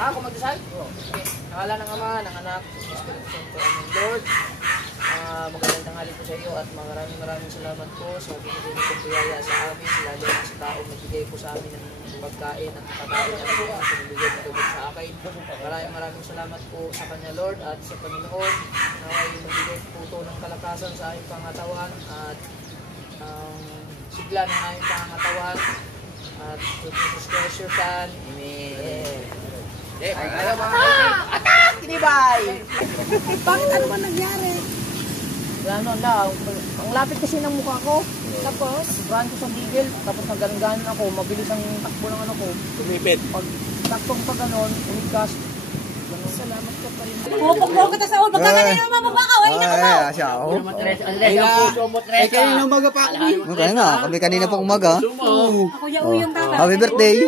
Ako magdasal? Okay. Nakala ng Ama, ng Anak, ng Espiritu Santo. Amen. Lord, magandang tanghali po sa iyo at maraming salamat po sa binigay niyo pong biyaya sa amin, lalo na sa taong nagbigay po sa amin ng pagkain at pagkain at pinibigay na tubig sa akin. Maraming salamat po sa kanya, Lord, at sa Panginoon na ay magbigay po ito ng kalakasan sa aming pangatawan at sigla ng aming pangatawan at Jesus Christ your Son. Amen. Ay, ayaw mga kaibigan. Atak! Kinibay! Bakit ano ba nangyari? Gano'n lang. Ang lapit kasi ng mukha ko. Tapos, sobrahan ko sa bigil. Tapos nagganon ako. Mabilis ang takbo ng ano ko. Tumipid. Pag taktong pa gano'n, umigkas. Salamat ka pa rin. Pupok-pok kita sa ulo. Magkakanin naman mababakaw. Ay, nakabaw. Siya ako. Eh, kanina umaga pa ako. Kaya nga, kami kanina pa umaga. Ako yung tata. Happy birthday.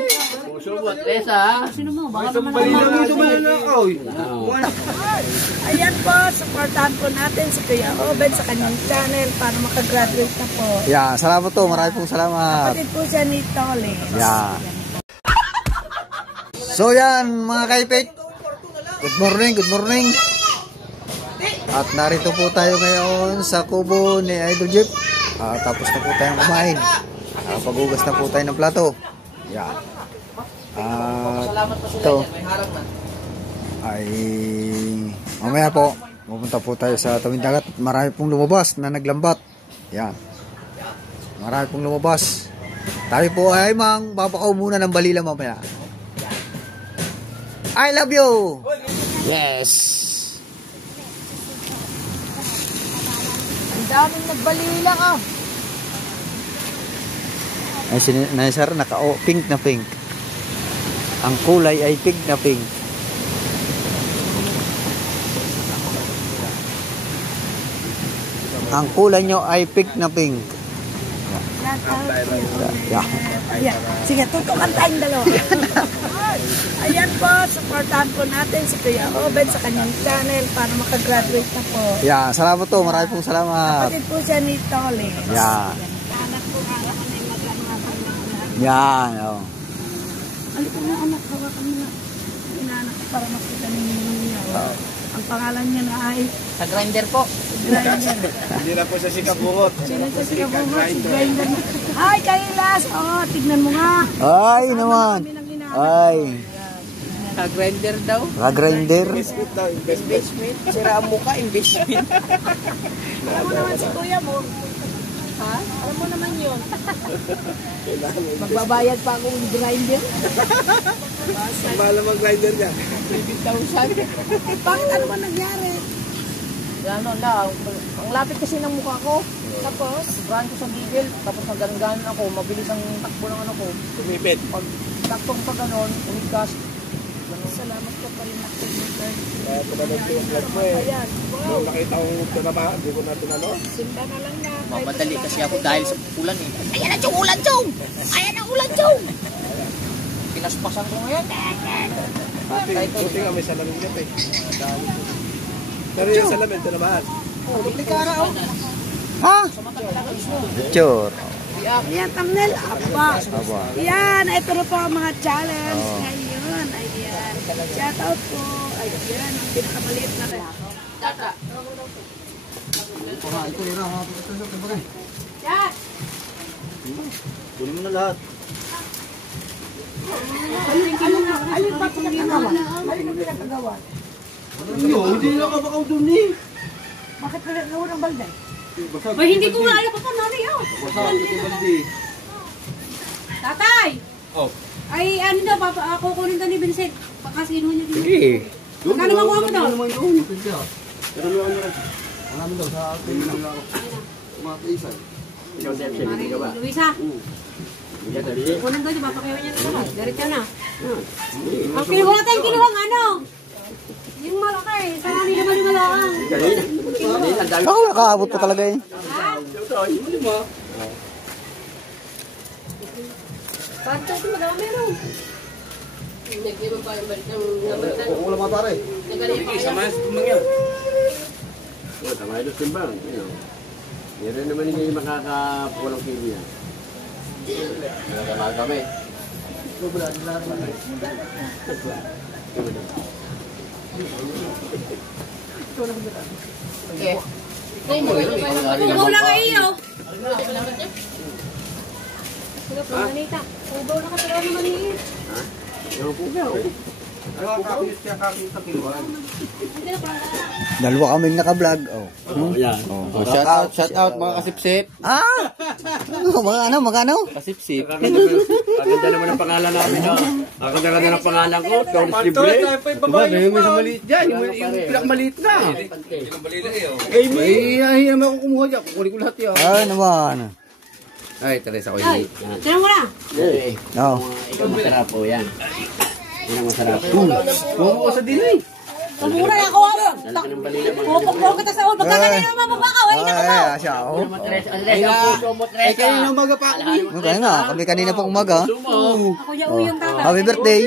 Sino mo? Baka naman ako. Ayan po, supportahan po natin si Kuya Oben sa kanyang channel para makagraduate na po. Yeah, salamat to. Maraming pong salamat. Kapatid po siya ni Toles. Yeah. So yan, mga kaipik. Good morning, good morning. At narito po tayo ngayon sa kubo ni Idol Jeep. Tapos na po tayong kumain. Paghugas na po tayo ng plato. Yan. Ito ay mamaya po pupunta po tayo sa tawid dagat. Marami pong lumabas na naglambat. Yan. Marami pong lumabas. Tayo po ay babakaw muna ng balila mamaya. I love you. Yes. Ang daming nagbalila ka. Ay, sinasar pink na pink. Ang kulay ay pink na pink. Ang kulay nyo ay pink na pink. Yeah. Ayan. Sige, tutukan tayong dalawa. Ayan po, supportahan po natin si Kuya Oben sa kanyang channel para makagraduate na po. Yeah, salamat to. Maraming pong salamat. Kapatid po siya ni Toles. Yeah. Anak po, anak ko na yung mag-anak. Yan. Oh. Ano ko na anak, hawakan mo na. Inaanak ko para makita ninyo. Ang pangalan niya na ay Sa grinder po. Grinder. Hindi na po siya si Kabungot. Sino sa si Kabungot? Si Grinder. Ay, Kailas! Oo, tignan mo nga. Ay naman. Ay. Sa grinder daw. Grinder. Investment daw, investment. Investment. Sira ang mukha, investment. Alam mo naman si kuya mo. Ha? Alam mo naman yun. Magbabayad pa akong grinder. Ang mahal naman grinder niya. 20,000. Bakit ano ba nangyari? Gano'n lang. Ang lapit kasi ng mukha ko. Tapos? Sobrahan ko sa bigil. Tapos nagganon ako. Mabilis ang takbo ng ano ko. Tumipid. Pag taktong pa gano'n, umigkas. Salamat ka pa rin ako. Kaya tumanong ko yung vlog mo eh. Ayan. Nung nakita ko tinamaan, hindi ko na tinanong. Sinta na lang na. Mamadali kasi ako dahil sa ulan eh. Ayan na yung ulan, Chong! Ayan ang ulan, Chong! Pinaspasan ko ngayon. Buti nga may salamin ka eh. Pero yung salamin, tinamaan. Oh, duplikara ako. Ha? Sure. Ayan, thumbnail. Aba. Ayan, ito na po ang mga challenge ngayon. Ayan. Shout out po. Ayan, ang pinakamaliit na rin. Tata. Chat! Kunin mo na lahat. Alin pa pinakagawa? Alin pa pinakagawa? Hindi na kabakaw dun eh. Bakit pinakagawa ng balde? Ay, hindi ko wala pa pa, Mari. Tatay! Oh. Ay, ano daw, ako kunin to ni Vincent. Pakasihin mo niya dito. Sige. Magkano makuha mo daw? Pero yung ano rin. Alam daw sa akin lang ako. Matisan. Mari, Luisa. Kunin to, diba? Pakiyaw niya na naman. Diretso na. Ang kinuha natin, kinuha ng ano? Yung malaki. Sana nila malimalaan. Ako nakaabot pa talaga eh. Bakit ito magawa meron? Nag-iba pa yung balik ng nabalitan. Wala mga pare. Nagaling pa kaya. Tama ito timbang. Meron naman hindi makakapulang kilo yan. Nagkama kami. Okay. Ubaw lang ay iyo. Manita. Ubaw na ka naman ni. Yung pugaw. Dalawa kaming naka-vlog. Oh. Yan. Oh. Shout out mga kasipsip. Mga ano? Kasipsip. Aganda naman ang pangalan namin. Aganda ng pangalan ko. Tourist Libre. Diba, may sa maliit dyan. Yung pinakamaliit na. Ay, naman ako kumuha dyan. Kukunin ko lahat yan. Ay, naman. Ay, Teresa ko Ay, yun. tinan mo na. No. Ikaw masarap po yan. Yan ang masarap. Bumo ko sa dinay. Pamura na ako. Pupok-pupok kita sa ulo. Pagkakanin naman mo ba ka? Wali na ka ba? Ay, siya. Oh. Ay, kayo na umaga pa ako. Okay nga, kami kanina pang umaga. Ako yung tata. Happy birthday.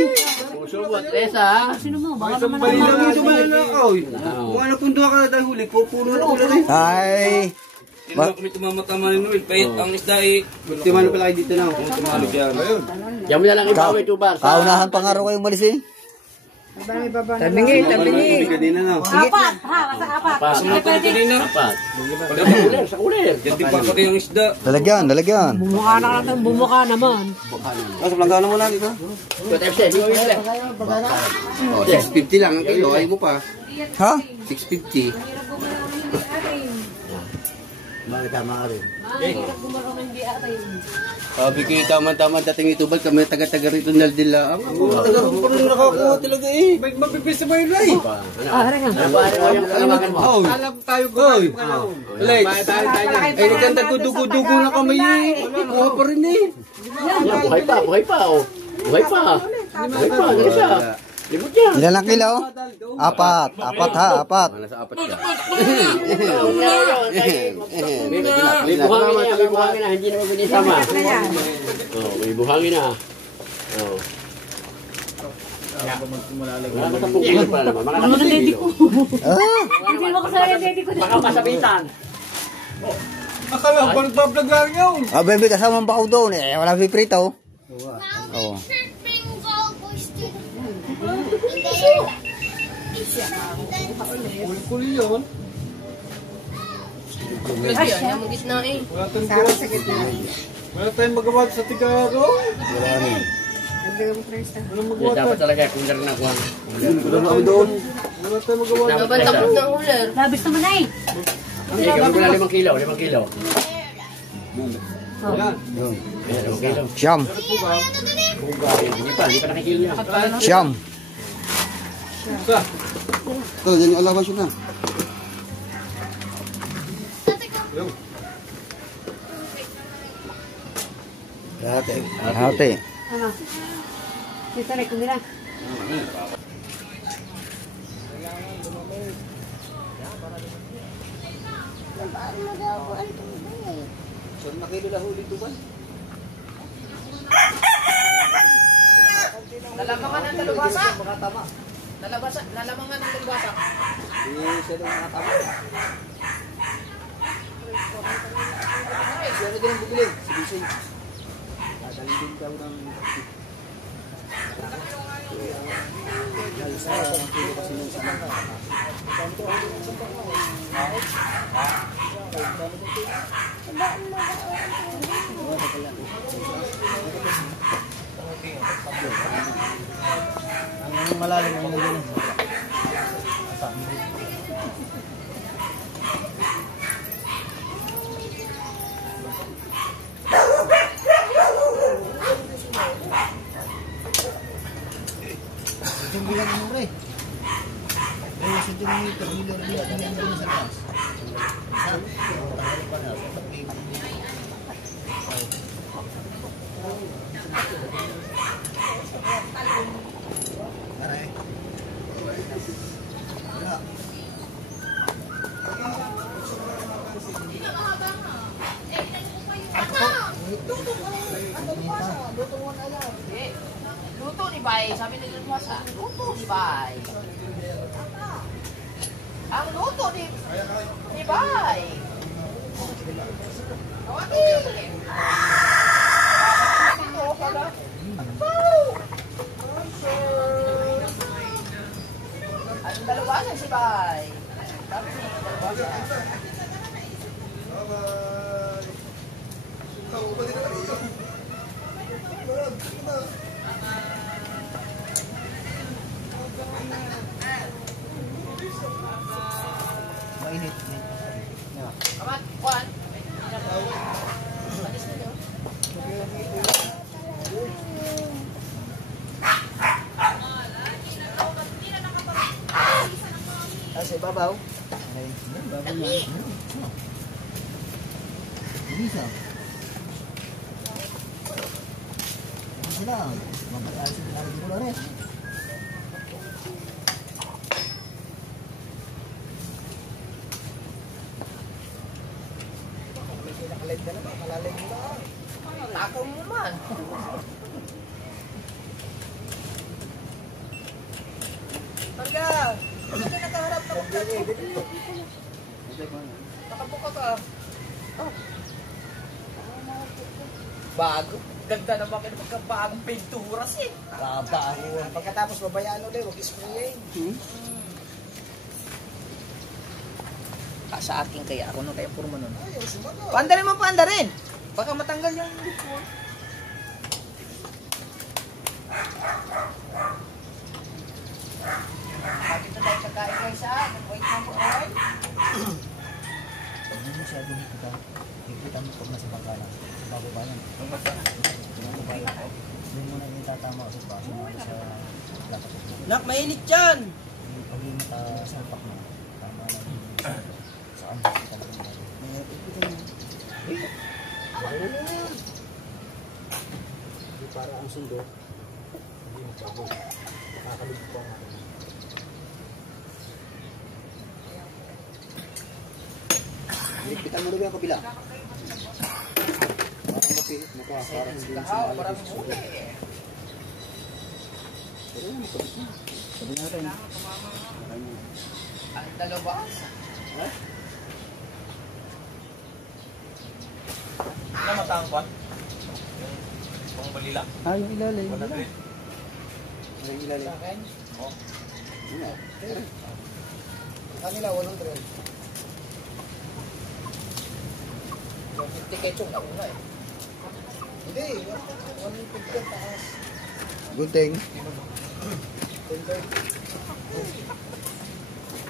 Puso mo, Teresa. Sino mo? Baka naman Bali lang ito ba na ako? Kung ano punto ka dahil huli, pupuno na ulan eh. Ay. Kami tumamatama ni Noel. Kahit ang isda eh. Timano pala kayo dito na. Tumalog yan. Yan mo na lang ikaw, ito ba? Kaunahan pang araw kayong malis eh. Tabingi. Kanina na. Apat. Ha, basta apat. Pasok na tayo kanina. Apat. Pag-uler, sa uler. Yan din pa pati ang isda. Dalagyan. Bumukha na natin. Bumukha naman. Sa planggana mo lang dito. Ito, Teresa, di mo uler. 650 lang ang kilo. Ay mo pa. Ha? 650. Sabi ko tama-tama dating ito ba kami taga-taga rito naldila. Ako taga pa rin nakakuha talaga eh. Mapipisa mo yun ay. Are nga. Alam tayo ko. Lex. Ay nagkanta ko dugo-dugo na kami eh. Kuha pa rin eh. Buhay pa, oh. Buhay pa. Ganun siya. Libot yan. Ilan ang kilo? Apat ha, apat. Nasa apat ka. May buhangin na, hindi naman pinisama. May buhangin na. Wala ka pupulan pa naman. Ano na daddy ko? Ah, Hindi mo kasama yung daddy ko. Baka masabitan. Akala ko nagbablog lang yun. bebe kasama ang bakaw doon eh. Wala piprito. Oo. Kuli yun. Ay, yan mo gitna eh. Wala tayong magawa sa Tigaro. Dapat talaga kung na kuha. Wala tayong magawa. Naban tapos ng huler. Labis naman ay. Gawin ko na 5 kilo. 5 kilo. Yan. 5 kilo. Siyam. Hindi pa nakikilo yan. Siyam. Ito, yan yung alawas yun na. Hati. Ano? Dito na kung nila. Lalamangan ng dalubasa. Lalamangan ng dalubasa. Luto ni Bay, sabi ni Luasa. Luto ni Bay. Ang luto ni Bay. Awati. Ang dalawasan si Bay. Kami, dalawasan. Mainit. Kamat, kuhan. Patis nyo. Sa ibabaw. Bisa. Sila. Mabalaan sila lagi pula rin. Nakalit ka na ba? Malalim mo lang. Takaw mo man. Mangga! Ano ka nakaharap na magkano? Nakabuka ka. Oh. Bago. Ganda naman kayo magkabagong pinturas eh. Kabago. Pagkatapos babayaan ulit, huwag isprayin. Sa akin kaya ako nung kaya purma nun. Paandarin mo, paandarin! Baka matanggal yung lipon. Bakit na tayo kakain kayo sa akin? Wait mo po, oy. Hindi masyadong kita. Ikita mo pag nasa bangkala. Sa bago ba yan? Hindi mo na itatama sa baso mo sa dapat. Nak, mainit dyan! Pag yung matasampak mo, tama na saan kita mo. Hindi para ang sundo. Hindi magbago. Nakakalibig po ang akin. Kita mo rin ang kabila. Parang mapihit mo ka. Parang hindi mo siya malagos. Pero yan, mapabit na. Sabi natin. Ang dalawa? Ano matangkot? Yung balila? Yung ilalim. Wala rin. Yung ilalim. Sa akin? Oo. Kanila, 100. Yung 50 ketchup na una eh. Hindi, 150 taas. Gunting.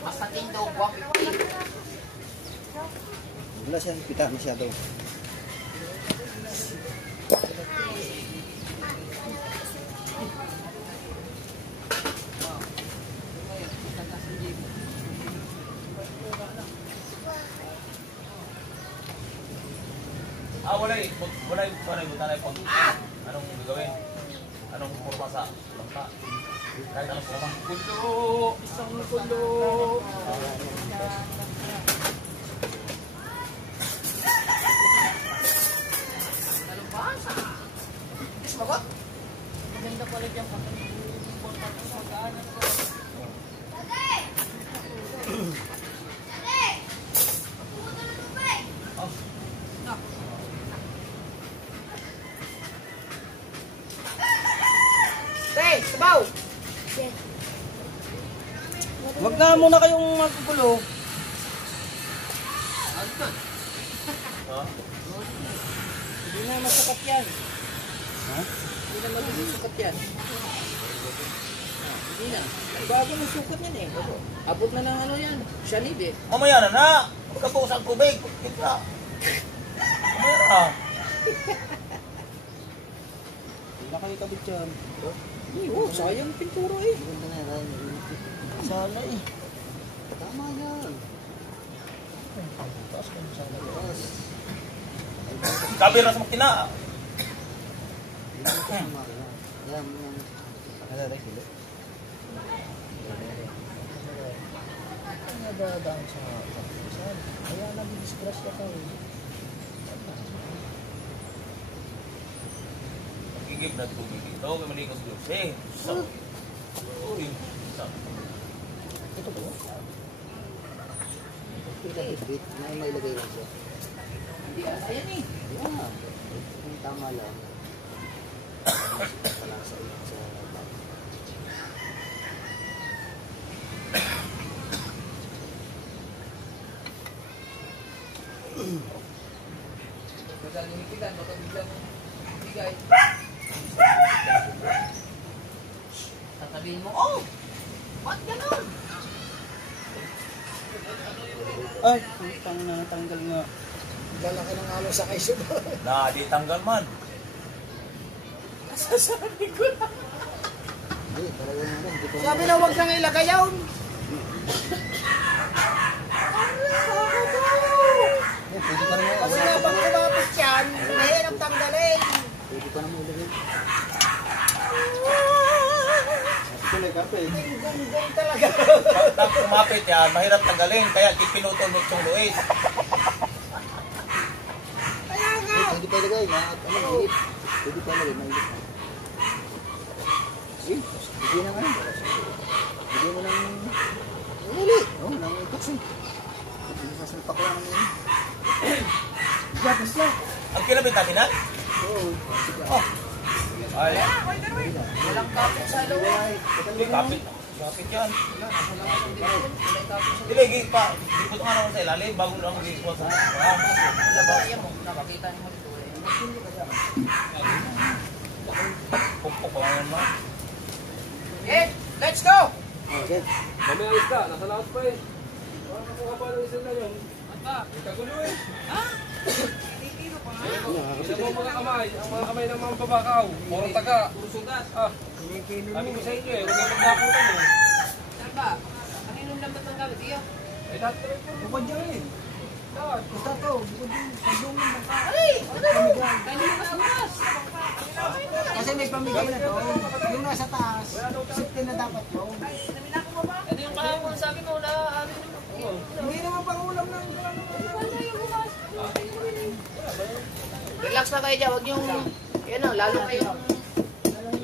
Basta tindo, 150. Wala siyang pita masyado. Wala yung buta na yung anong gagawin? Anong purma sa langka? Kahit anong purma? Kulo! Isang kulo! Nalubasa! Is ba ba? Maganda pala dyan pa. Tapos magkaanan ko. Sabaw! Wag na muna kayong magkukulo. Hindi na masukat yan. Ha? Hindi na masukat yan. Hindi na. Bago ng sukat yan eh. Abot na ng ano yan. Shanib eh. Mamaya na na! Magkabukas ang kubig! Kita! Mamaya na! Hindi na kayo kabit yan. Oh, sayang pintura eh. Ganda na yan. Sana eh. Tama yan. Taas ka sana. Taas. Kabira sa makina! Yan. Ano rin sila? Nagdadaan sa kapisan. Kaya nag-disgrasya ka eh. Gigib na tubig dito. Kaya malikos dito. Eh! Sak! Uy! Sak! Ito ba? Bit na may ilagay lang siya. Hindi ayan eh. Yeah. Kung tama lang. Pala sa bag. Basta limipitan, baka biglang bigay. Tatabihin mo, oh! Ba't ganun? Ay, putang na natanggal nga. Lalaki ng alo sa kaisyo. Na, di tanggal man. Sasabi ko lang. Hindi, talaga naman. Hindi ko Sabi na huwag nang ilagay yun. Pwede ka naman. Kasi nga pag kumapit yan, mahirap tanggalin. Pwede ka naman ulagay. Gunggong talaga. Pag kumapit yan, mahirap tanggalin. Kaya pinutol mo itong Luis. Pwede pa ilagay. Maliit. Pwede pa ilagay. Maliit. Sige. Bigyan na nga. Bigyan mo ng... Uli. Oo, ng itoks eh. Sasalpak ko lang ng yan. Gatas lang. Ang kinabit natin ha? Oo. Ay, Walang kapit sa loob. hindi, kapit. Kapit yan. Diligi pa. Dipot nga naman sa ilalim bago lang mag-ikuha sa Labayan mo, nakakita mo dito eh. Pukpok pa ngayon ma. Okay, let's go! Okay. Mamaya ang isda, nasa laot pa eh. Baka nakuha pa ng isda na yun. Ikagulo eh. Isa mo mga kamay, ang mga kamay ng mga babakaw. Puro taga. Puro sugat. Sabi ko sa inyo eh, huwag yung magdaputan eh. Saan ba? Kaninong lambat ng gamit iyo? Eh, dati rin po. Bukod dyan eh. Basta to. Bukod yung pagdung ng baka. Ay! Ano? Kanin mo mas! Kasi may pamigay na to. Yung nasa taas. Safety na dapat yun. Ito yung kahapon sabi mo na amin yung... Hindi naman pang ulam na. Relax na kayo dyan, huwag yung... Yan o, lalo kayong...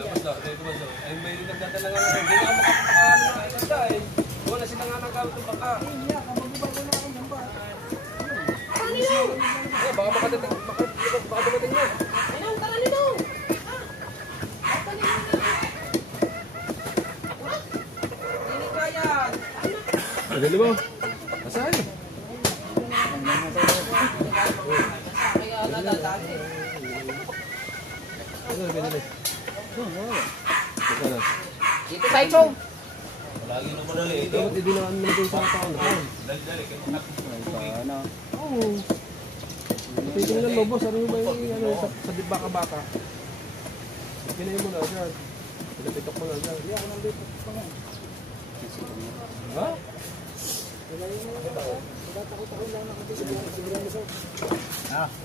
Labas na, dito ba sir? Ay, may nagdadala nga nga. Hindi nga makapakaano na isda eh. Wala sila nga nagkawit ng baka. Eh, baka makadating, baka dumating na. Ano, tara nito! Hindi kaya! Dali mo. Nasaan eh? Kaya nadadali. Dito tayo, Chong! Lagi na mo dali ito. Dapat hindi naman nilagay sa taon. Dali-dali. Kaya mga Oo. Pwede nga lobo, ano yung may ano, sa baka-baka. Pinayin mo na dyan. Pinapitok mo na dyan. Hindi ako nang lipat pa nga. Ha?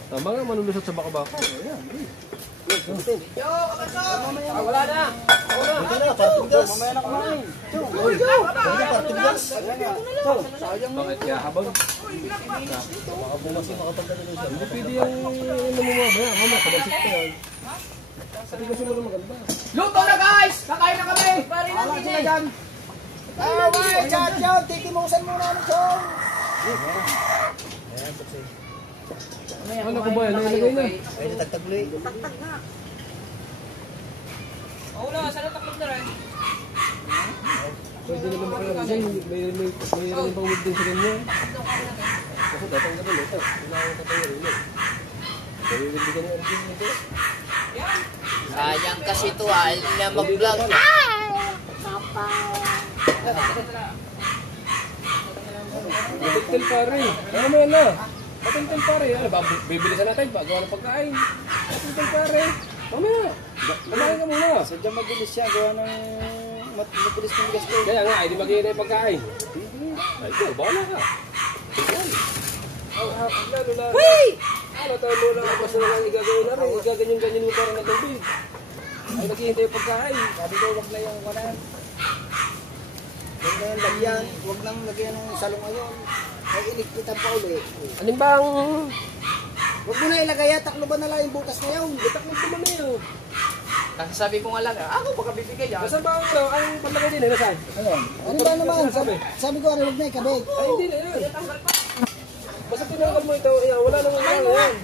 Tama nga, manulusot sa baka-baka. Ayan, Yo, kapatso! Wala na! Mamaya na kumain. bakit kaya habang? Baka bumasin makapagdala siya. Hindi pwede yung namumabaya. Mama, kabalsit ko yan. Sabi kasi mo na maganda. Luto na guys! Kakain na kami! Pari Wala natin sila eh! dyan. Away, chat-chat. Tikimusan muna ng chong. Ano ko ba yan? Nalagay na. Ay, natagtagli. Wala, sana taklog na rin. Pwede naman makalagay dyan. May rin pang wig din sa ganyan. Kasi datang ka rin ito. Kailangan ka tayo rin ito. May wig din ka rin ito. Sayang kasi ito na mag-vlog. Patintil pare. Ano mo yan na? Patintil pare. Ano ba? Bibilisan natin. Gawa ng pagkain. Patintil pare. Mamaya. Kumain ka muna. Sadyang mabilis siya. Gawa ng mabilis ng gas ko. Kaya nga, hindi mag-iinay pagkain. Ay, ito, bahala ka. Lalo na. Ano tayo mo lang ako sa mga igagawin na rin. Igaganyan-ganyan mo parang na tubig. Ay, naghihintay yung pagkain. Sabi ko, wag na yung kanan. Huwag na yung lagyan. Huwag nang lagyan ng salong ngayon. Ay, iligpitan pa ulit. Anong bang... Huwag mo na ilagay yan. Taklo ba na lang yung butas na yun? Bitak mo ito man yun. Kasi sabi ko nga lang, ako baka bibigay yan. Nasaan ba ang paglagay din? Nasaan? Ano ba naman? Sabi ko, huwag na ikabig. Ay, hindi na yan. Basta tinanggal mo ito. Ayan, wala naman lang yan.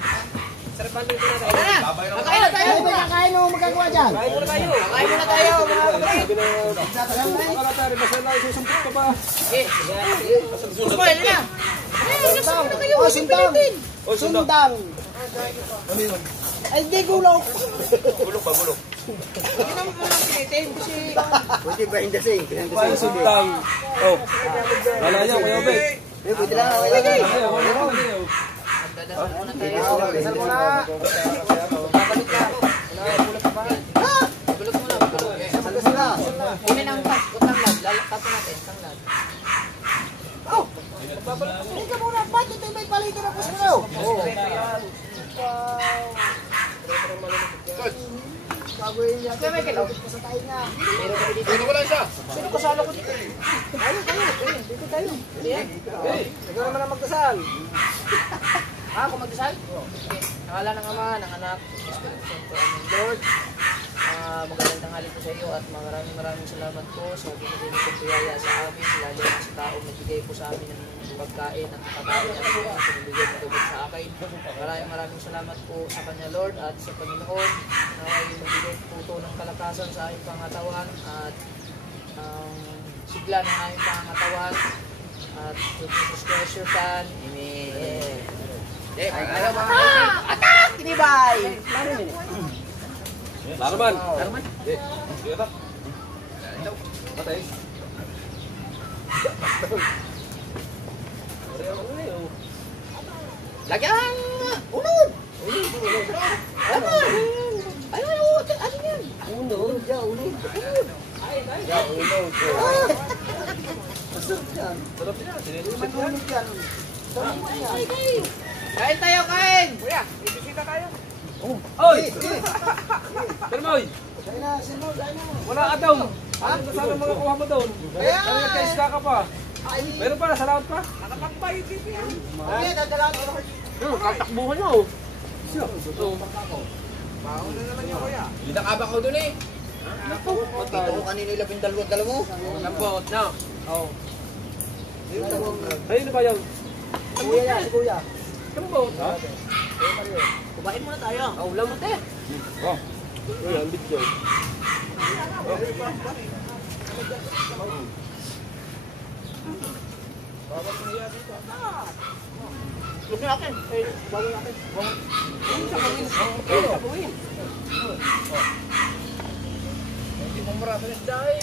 Sarapan dito na tayo. Kakain na tayo! Ay, may kakain mo magagawa dyan. Kain muna tayo. Kakain muna tayo! Sabi na... Kalatari, basta lang susumpit ka ba? Okay. Gusto mo, yun na! Sintang. Oh, sintang. O, sundang. Sundang. Ano yun? Ay, di gulok. Bulok ba, bulok? Pwede ba hindi sing? Paano sundang? Oh. Wala niya, Kuya Obed. Pwede lang, wala lang. Magdadasal muna tayo. Magdadasal muna. Babalik ka. Bulok pa. Bulok muna. Magdasal na. Kunin ang tanglad. Tapos natin. Tanglad. Hindi ka muna, ba't ito may palito na po sa'yo? Oo. Gagawin niya. Kaya may kilaw. Sa tayo nga. Dito ko lang siya. Sino kasalo ko dito? Dito tayo. Ikaw naman ang magdasal. Ako magdasal? Okay. Nakala ng Ama, ng Anak, ng Espiritu Santo. Amen. Lord, magandang tanghali po sa iyo at maraming salamat po sa binigay niyo pong biyaya sa amin, lalo na sa taong nagbigay po sa amin ng pagkain, ng kakain at sa binigay ng tubig sa akin. Maraming salamat po sa kanya, Lord, at sa Panginoon na ay magbigay po ito ng kalakasan sa aming pangatawan at sigla ng aming pangatawan at to Jesus Christ your Son. Amen. Atak! Kinibay! Laruman. Dito ta. Patay. Lagyan! Unod! Ano yan? Unod. Sarap niya. Sinilusin yan. Kain tayo, kain! Kuya, may bisita tayo. Oy! Permoy! Wala ka daw. Ano ba sana mga kuha mo doon? Ano nagka-isda ka pa? Meron pa, nasa laot pa? Nakapagbayad dito yan. Katakbuhan mo. Baon na naman yung kuya. Nakabak ko dun eh. Dito ko kanina 12 mo. Nambot na. Oo. Ayun na ba yun? Kuya yan, kuya. Nambot. Ha? Kumain muna tayo. Ulam mo te. Oh. Uy, ang bit yun. Huwag na akin. Bawin akin. Bawin. Hindi mo marami na dahil.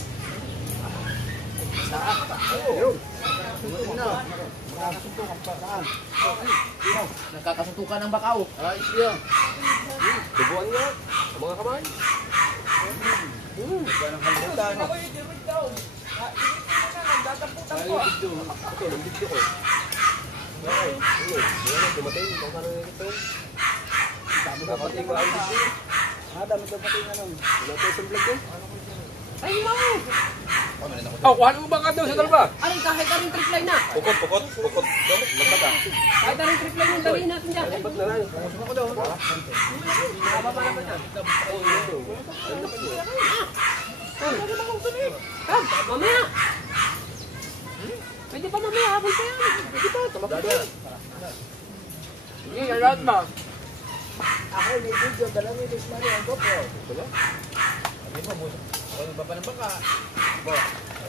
Nagkakasuntukan ng bakaw. Ayos yan. Dubuan nga. Ang mga kamay. Ganang kalimutan. Ay, yung video. Ito, yung video ko. Ay, dumating. Kung kano yung ito. Dapat yung ang video. Dami daw pati nga nun. Wala tayo sa vlog ko. Ay, mau! Oh, kuhaan mo ba ka daw sa dalawa? Aring kahit aring trip line na. Pukot. Magbaga. Kahit aring trip line yung dalhin natin dyan. Ba't na lang? Mamaya. Pwede pa mamaya, habol pa yan. Pwede pa, tumakbo pa. Sige, lahat ba? Ako may video, dala mo yung Desmari ang GoPro. Ano ba ng baka?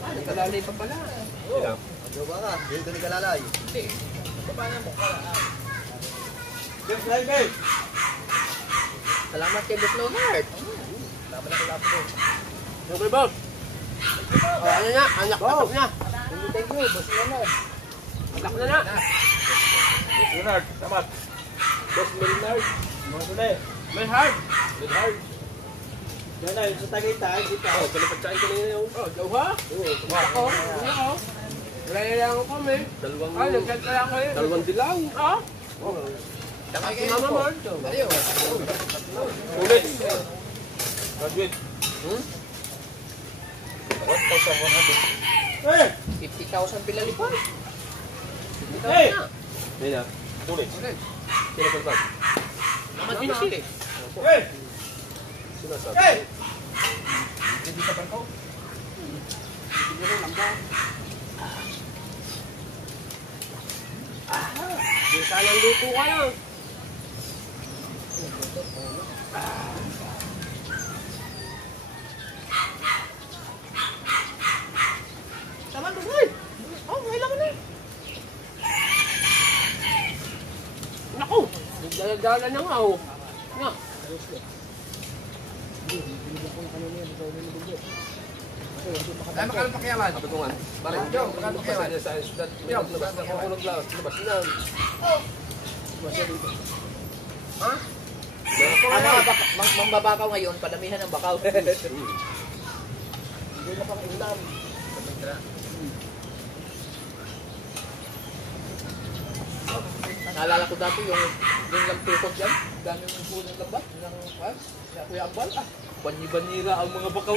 Nagkalalay pa pala. Sila. Ano ba ka? Dito ni Kalalay. Hindi. Baba na mo. Salamat kay Boss Leonard. Salamat na kay Laptop. Okay, Bob. Ano na? Anak na. Thank you, Boss Leonard. Anak na na. Leonard, tamat. Boss Leonard. Melhard. Leonard. Yan na, yung sa Tagaytay, dito. Oh, palipagsain ko na yun. Oh, gawa. Ako. Ako. Wala ako kami. Dalawang... Ay, nag-chat ka lang kayo. Dalawang dilaw. Ha? Takay kayo. Mama Mark. Ayaw. Ulit. Graduate. 1,100. 50,000 pinalipad. Hey! Yan na. Ulit. Sino pagpag? Naman pinili. Hey! Sinasabi. Hey! Hindi ka barko. Di sanang luto ka lang. Tama ba, boy? Oh, may laman na. Naku! Dala na nga oh. Nga. Ay, makalang pakiyaman. Sabi ko nga. Parang Yo, makalang pakiyaman. sa isdat. Labas na ako naglaos. Labas na. Ha? Mambabakaw ngayon, padamihan ng bakaw. Hindi na pang ulam. Naalala ko dati yung lamtukot dyan. Dami yung puno ng lambat. Ng Kuya Ambal. Banyi-banira ang mga bakaw.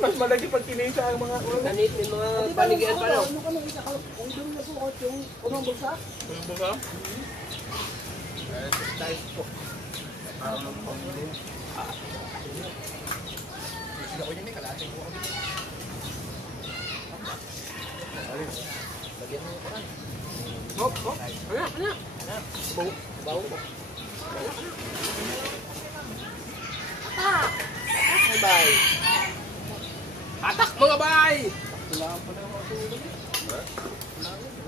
Mas malaki pag kinisa ang mga Nanit may mga panigian pa no. Ano ka nang isa ka? Kung doon na po yung unang bulsa? Ano ba ba? Dahil po. Sila ko yun eh, kalating po kami. Lagyan mo pa rin. Hop, hop. Ano? Bawo mo. Bye-bye. Atak mga bay!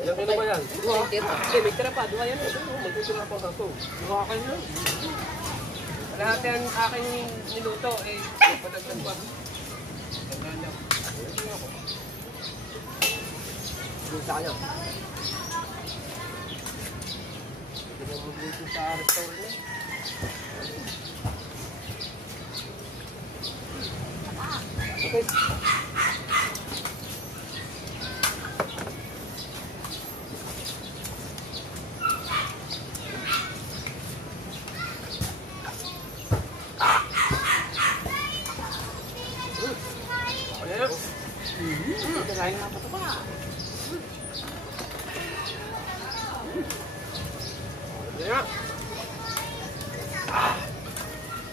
Ilang kilo ba yan? Hindi, may tira pa. Duha yan. Magtutulong ako sa ito. Duha ka nyo. Lahat yan aking niluto eh. Padagdag pa. Doon sa kanya. Hindi na magluto sa restaurant niya. Okay. Kaya nga pa ito ba? Yan.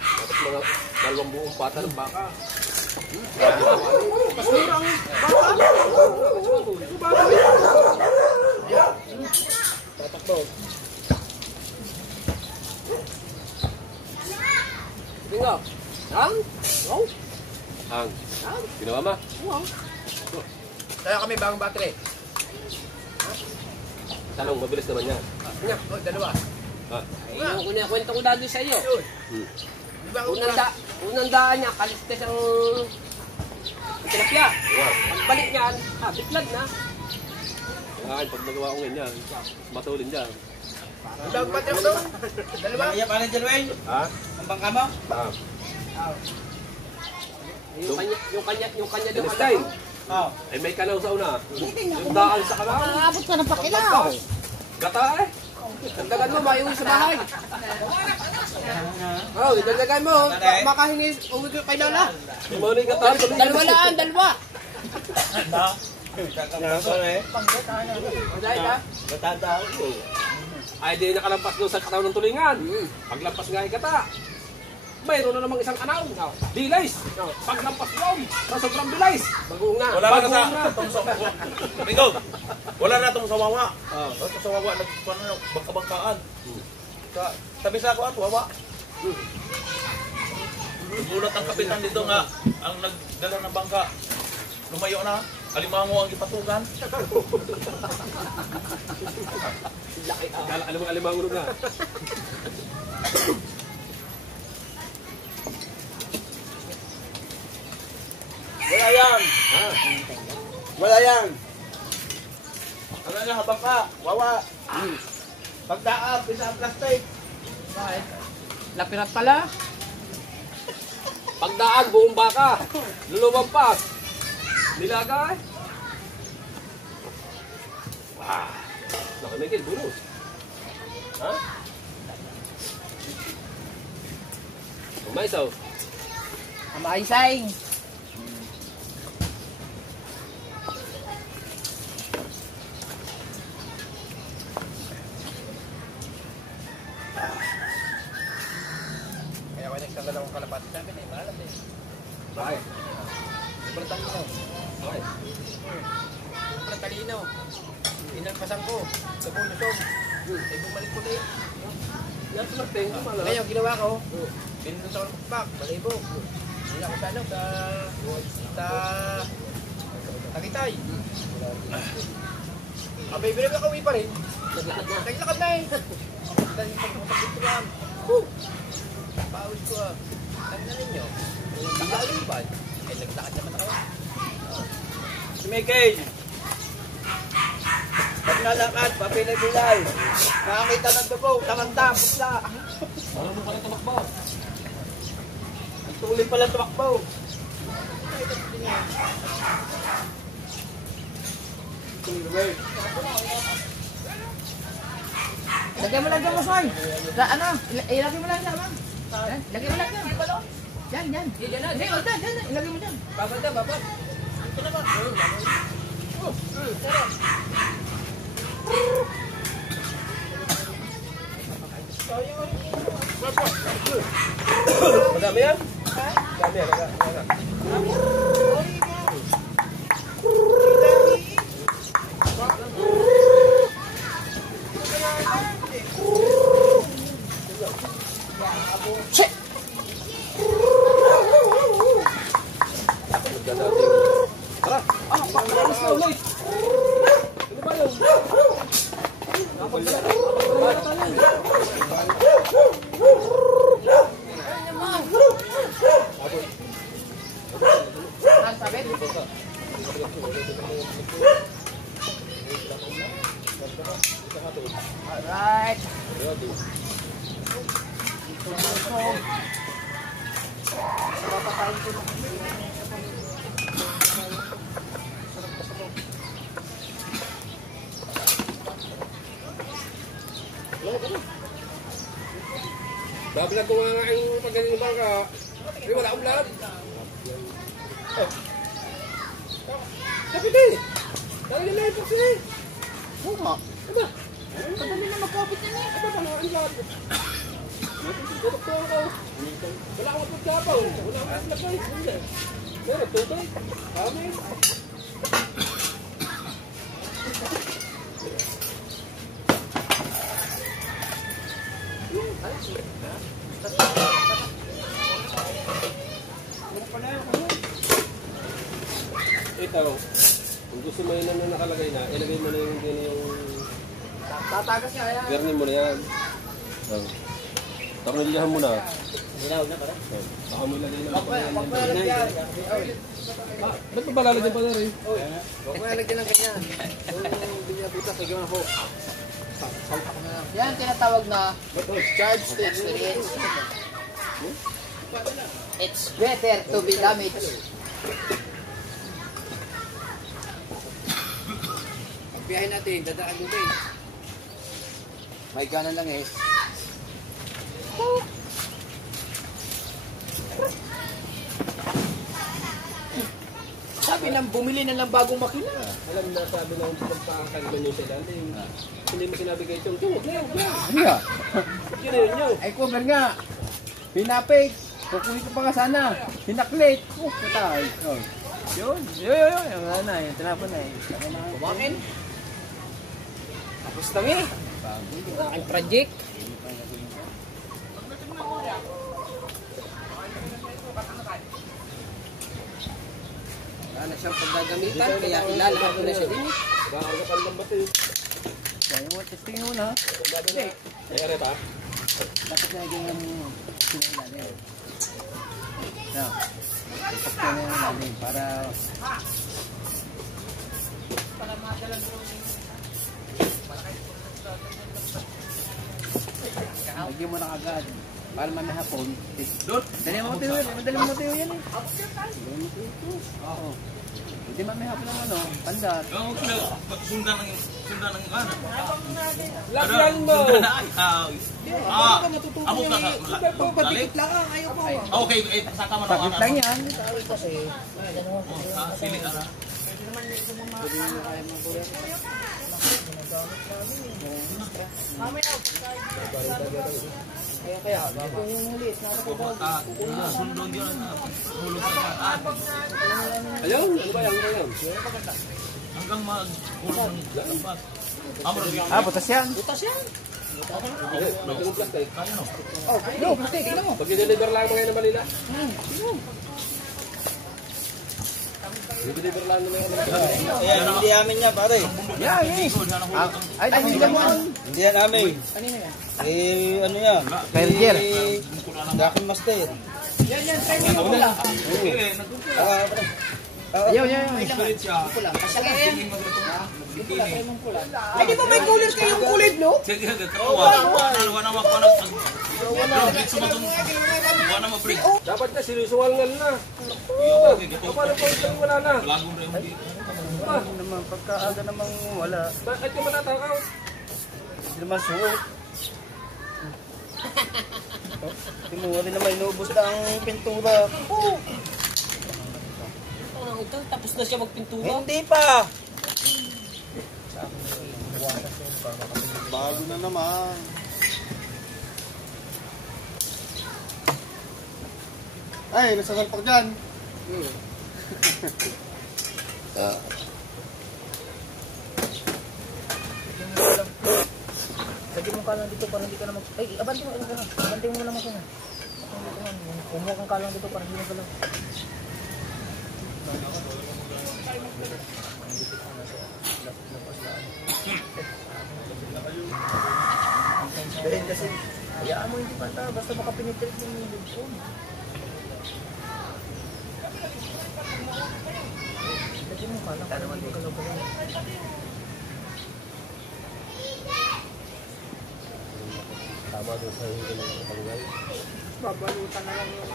Dapat mga dalawang buong pata ng baka. Mas mura ang baka. Tatakbo. Bingo. Ang? Oh. Ang. Ginawa ma? Wow. Kaya kami bagong battery. Tanong, mabilis naman yan. Nga, dalawa. Ha? Ay, kwento ko dati sa iyo. Di ba Unang daan niya, kalistes ang tilapia. Wow. Pagbalik niyan, bitlad na. Kaya pag nagawa ko ganyan, matulin dyan. bagong battery ko doon? Dalawa? Ha? Ang bangka mo? Ha? Yung kanya doon. Delestay. Ay may kalaw sa una. Yung daan sa kalaw. Abot ka ng pakilaw. Gata eh. Dagdagan mo, maiuwi sa bahay. Oh, dagdagan mo. Makahingi, uwi ko kay Lola. Yung mga gata. Dalawa lang, dalawa. Dahil ha? Ay di nakalampas doon sa kataw ng tulingan. Paglampas nga ay gata. Mayroon na namang isang anaw. Bilays. Paglampas doon. Sobrang bilays. Bagoong na. Wala na Bagoong na. Bingo! Wala na itong sawawa. Itong sawawa, bangka-bangkaan. Sabi sa ako, wawa. Nagulat ang kapitan dito nga, ang nagdala ng bangka. Lumayo na, alimango ang ipatugan. Alam mo alimango na. Wala yan! Wala yan! Ano na, bangka, wawa. Pagdaap, isa ang plastic. Lapirat pala. Pagdaan, buong baka. Lulubang pa. Nilaga eh. Wow. Nakamigil, bulos. Ha? Umaisaw. Amaisay. Kaya ako nagtanggal akong kalapati. Sabi na, malam eh. Bakit? Sobrang talinaw. Bakit? Sobrang talinaw. Inagpasan ko. Sa pulusong. Ay bumalik ko ulit. Yan sa marteng, kumala. Ngayon, ginawa ko. Binunod ako ng pakpak. Balibo. Hindi ako sa ano, sa Tagaytay. Abay, binag ako uwi pa rin. Naglakad na. Naglakad na eh. Dahil pag-usap ito yan. Pawis ko ah. Ano na ninyo? Nakalipad. Eh, nagtakad naman ako. Si Michael. Pag nalakad, papilay-bilay. Nakakita ng dugo, tamanda, pusla. Ano mo pala tumakbo? Ang tuloy pala tumakbo. Lagyan mo lang dyan, Mosoy. Ano? Ilagay mo lang dyan, ma'am. Lagay mo lang dyan. Yan, yan. Hindi, o, dyan. Ilagay mo dyan. Babad na, babad. Ito naman. Madami yan? Madami yan, madami. Alright. Babi na tunga nga yung paggaling ng bangka. Hindi, wala akong vlog. Kapit eh. Talagang na yung pagsin eh. Oo nga. Aba, Madali na magkapit yan eh. aba, paano ang vlog? Tutok ko ako. Wala akong pagkapaw. Wala akong pagkapay. Hindi. Meron, tutok. Kami. Ito, kung gusto mo yun na nakalagay na, ilagay mo na yung Tatagas niya yan. garnin mo na yan. Takamilyahan mo na. Nilaw na pala. Baka mo ilagay na. Huwag mo nalagyan. Ba't mo palalagyan pa na rin? Huwag mo nalagyan ng ganyan. Hindi niya butas, lagyan ako. Yan tinatawag na charge to experience. It's better to be damaged. Biyahin natin, dadaan doon eh. May ganan lang eh. Sabi nang bumili na ng bagong makina. Alam na sabi ng pagpapakaliman nyo sa ilalim. Hindi mo sinabi kayo, Chong, huwag na, huwag na. Ano? Yun na yun nyo. Ay cover nga. Hinapit. Kukunin ko pa nga sana. Hinaklit. Patay. Yun. Yung ano na, yung tinapon na eh. Kumain. Tapos kami. Ang project. Wala na siyang paggagamitan, kaya ilalagay ko na siya din. Bakal ka pala ng bati. Kaya mo, testingin mo na. Mayari ba? Dapat na yung sinilalim. No. Dapat na yung lalim para... Lagyan mo na agad. Para mamaya hapon. Dali mo matiyo yan. Madali mo matiyo yan eh. Oo. Hindi mamaya hapon ng ano. Pandat. Sundan ng ano. Lagyan mo! Sundan na ay. Abot na sa Patikit lang ang ayaw po. Okay, saka mo na. Pakit lang yan. Sili na. Sundon yun. Hulog na. Ayaw? Ano ba yan? Hanggang mag-hulog ng lampas. Butas yan. Magandang plastic. Kaya no? No, plastic. Tignan mo. Pag-deliver lang mga yan ng Manila. Deliver lang nila yung Ayan, hindi amin niya, pare. Ay, hindi mo. Hindi yan amin. Kanina yan. Ano yan? Berger. Dragon Master. Yan, try mo yung pula. Ayaw. Pula. Kasi kaya yan. Yung pula, try mo yung pula. Ay, di ba may kulay kayong kulay blue? Sige, wala mag-break. dapat na sinusuwal nga na. Paano po wala na? Lagong rin yung Naman, pagkaaga namang wala. Bakit ka matatakaw? Hindi naman suot. Tinuwari naman, inubos na ang pintura. Tapos na siya magpintura. Hindi pa! Bago na naman. Ay, nasa salpak dyan. Lagyan mo kalang dito para hindi ka na mag... Ay, abanti mo. Abanti mo naman ka na. Kumuha kang kalang dito para hindi mo galaw. Dahil kasi, Hayaan mo hindi panta. Basta makapenetrate mo yung loob ko. Lagyan mo kalang para hindi mo galaw-galaw. Tama doon sa hingin ng palungay. Babalutan na lang yung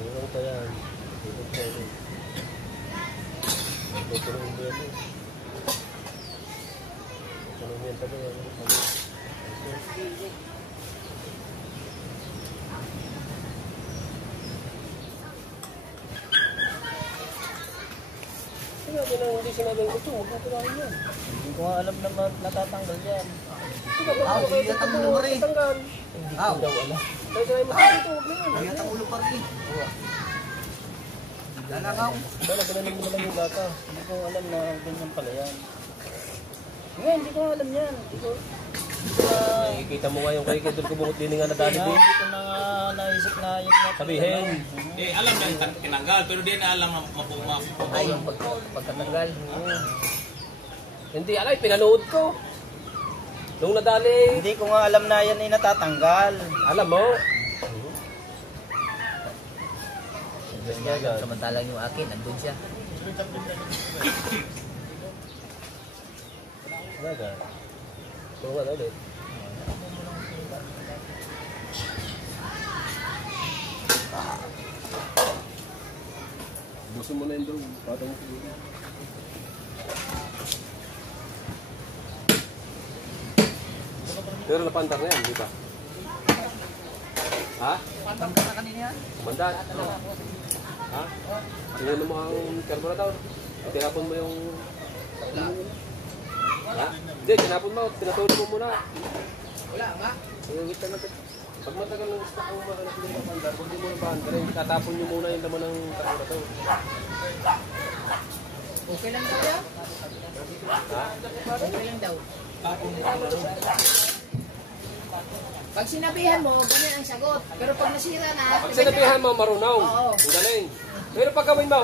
Tulong pa yan. Tulong pa yan. Tulong pa yan. Tulong yan pa yan. Sinabi na hindi sinabi ko ito. Huwag natin lang yan. hindi ko nga alam na natatanggal yan. Hindi natanggal mo rin. Dahil sinabi mo ito. Huwag na yan. Kaya ulo pa rin. Dahil nagalanin mo lang yung data. Hindi ko alam na ganyan pala yan. Ngayon, hindi ko alam yan. Hindi ko... Nakikita mo nga yung kay Kedol Kubungot din nga nadali Kaya din. hindi ko na nga naisip na yung... Sabihin. alam na tinanggal, pero di na alam na Ay, yung pagkatanggal. Hindi, alay, pinanood ko. Nung nadali, Hindi ko nga alam na yan ay natatanggal. alam mo. Samantalang yung akin, nandun siya. Naga. Tulungan ulit. Buso mo na yung doon. Patang mo. Pero napantar na yan, di ba? Ha? Pantar ka na kanina yan? Mandat. Ha? Tingnan mo ang carburetor. Tinapon mo yung... Ha? Hindi, tinapon mo. Tinatulog mo muna. Wala nga. Wait lang natin. Pag matagal ng stock ang mga anak ng pandar, huwag mo ng pandar. Tatapon nyo muna yung laman ng carburetor. Okay lang daw yan? Okay lang daw. Pag sinabihan mo, ganyan ang sagot. Pero pag nasira na... Pag sinabihan mo, marunaw. Oo. Ang galing. Pero pag gawin mo,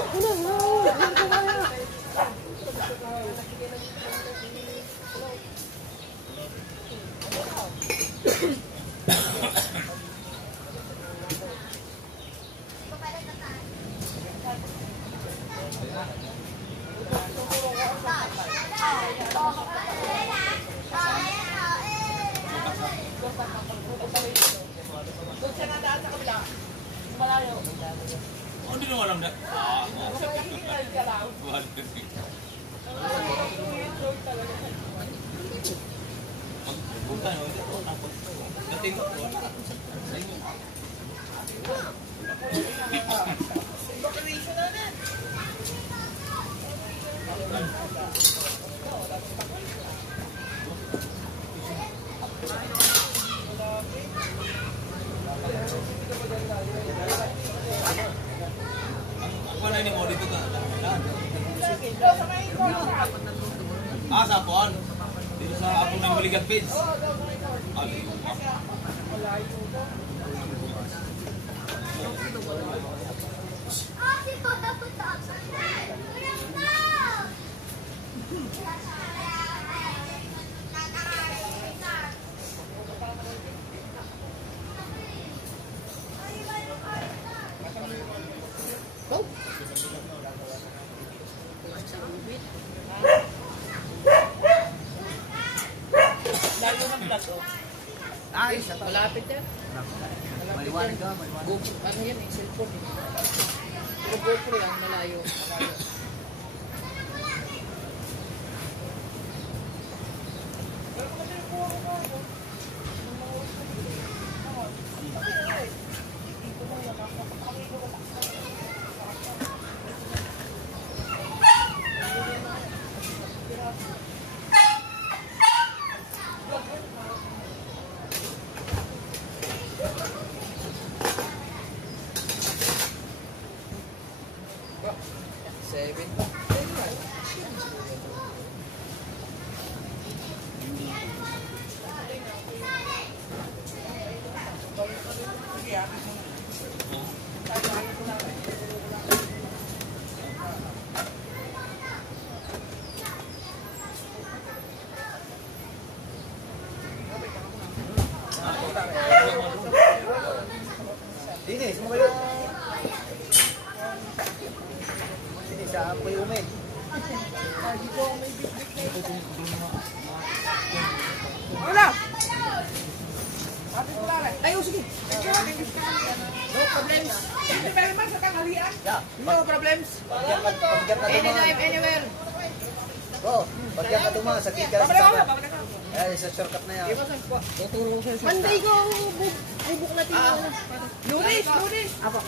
hindi nyo alam na. Ano ini mau dito ka? Sa Apon. Dito sa Apon ng Baligan Page. Lalo ng vlog, oh. Ay, malapit yan. Maliwanag ka, maliwanag. Ano yan eh, cellphone eh. Pero GoPro lang, malayo. Seven. Dinis mo kayo. Dinis, saan ko yung umay? Wala! Ayaw, sige. No problems. No problems. Anytime, anywhere. Oo, pagyan ka tuma, sakit ka lang. Ay, sa shortcut na yan. Monday ko, bubuk natin. Lunes. Apo.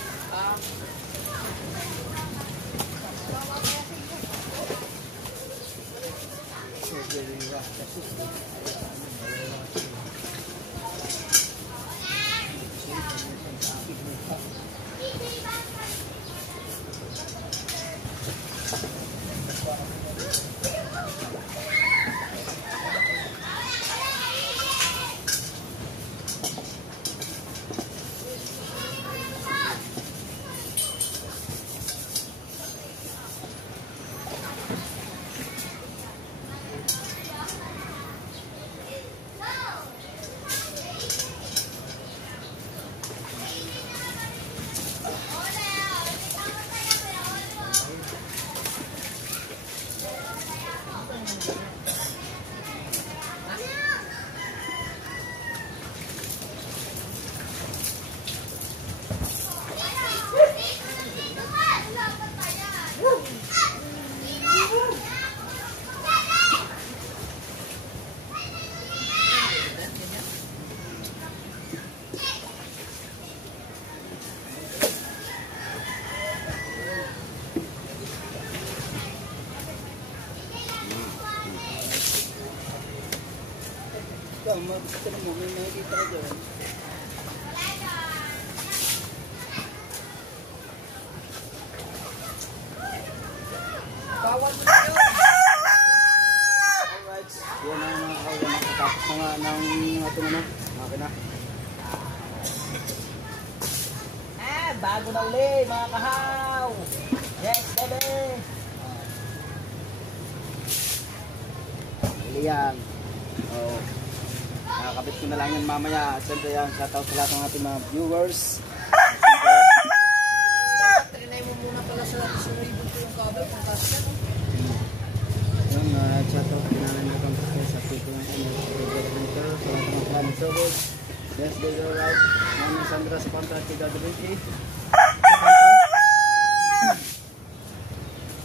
Alright, yan ang mga kawan nakatapos na nga ng ating ano, makina. Bago na uli, mga kahaw. Yes, baby. Huli yan. Oh. Nakakabit ko na lang yan mamaya. Siyempre yan, shoutout sa lahat ng ating mga viewers. Trinay mo muna pala sa ribbon ko yung cover pang kasya. Yung shoutout kinanan na kang sa pito ng Hunter, sa lahat ng planning service. Yes, they are right. Mami Sandra sa Panta, TWT.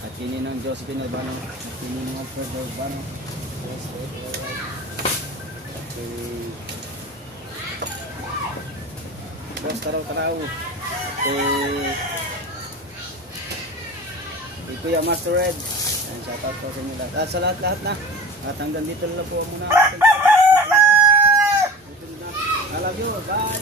At kini ng Josephine Albano. Kini ng Alfred Albano. Yes, they are right. Boss Taraw-Taraw. Kuya Master Red. And shoutout po sa inyo lahat. At sa lahat-lahat na. At hanggang dito lang po muna. I love you. Bye.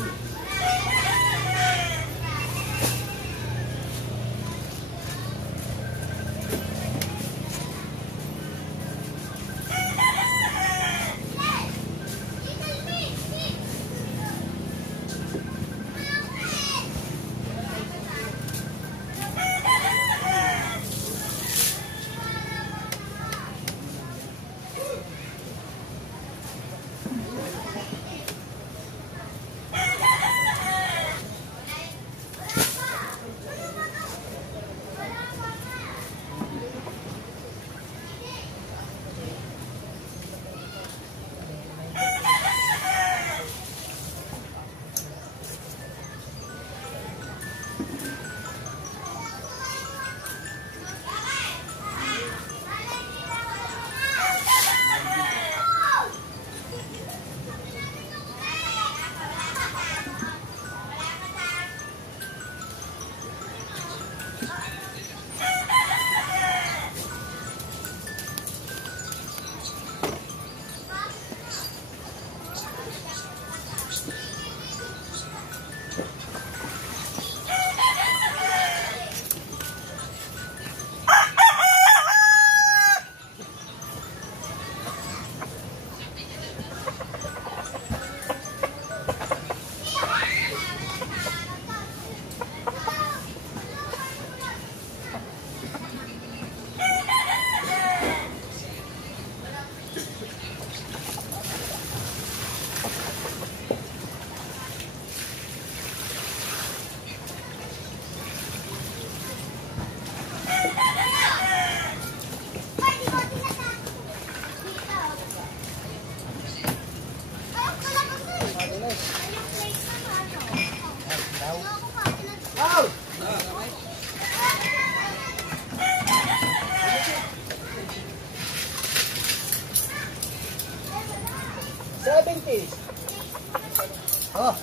Oh,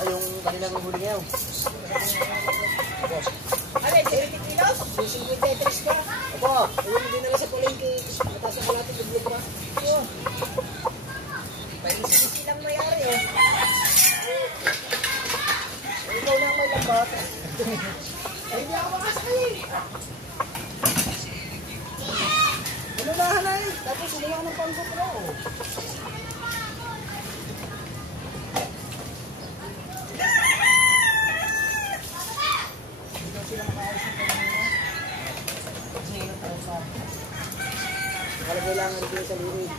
ay yung kanilang huli ngayon. Ano, 30 kilos? 53 ka? Opo, ayun din nila sa palengke. Mataas na pala ito yung libra. Paisi-isi lang mayari eh. Ikaw na ang may lambat. Ay, hindi ako makasakay. Unahan na eh. Tapos unahan ng pangkopro. Kalau kailangan din sa lirig.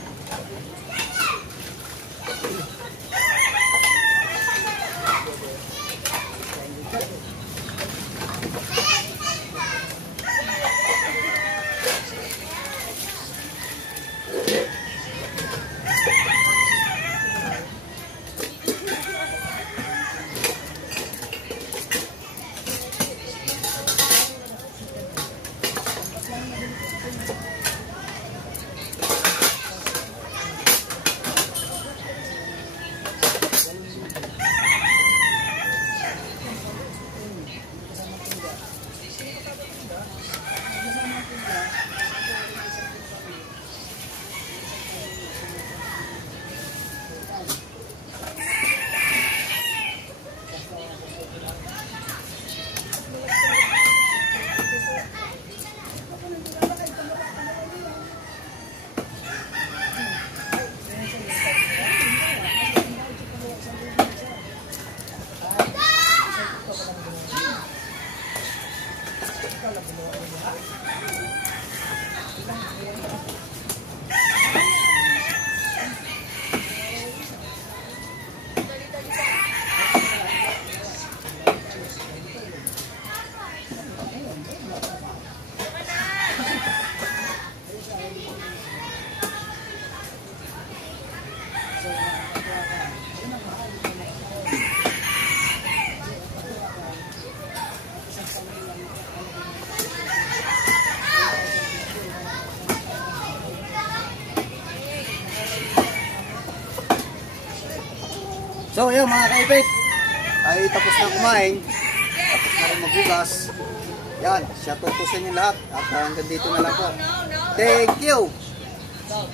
So ayun mga kaibig, ay tapos na kumain, tapos na rin maghugas. Yan, shout out po sa inyo lahat at hanggang dito na lang po. Thank you! Go.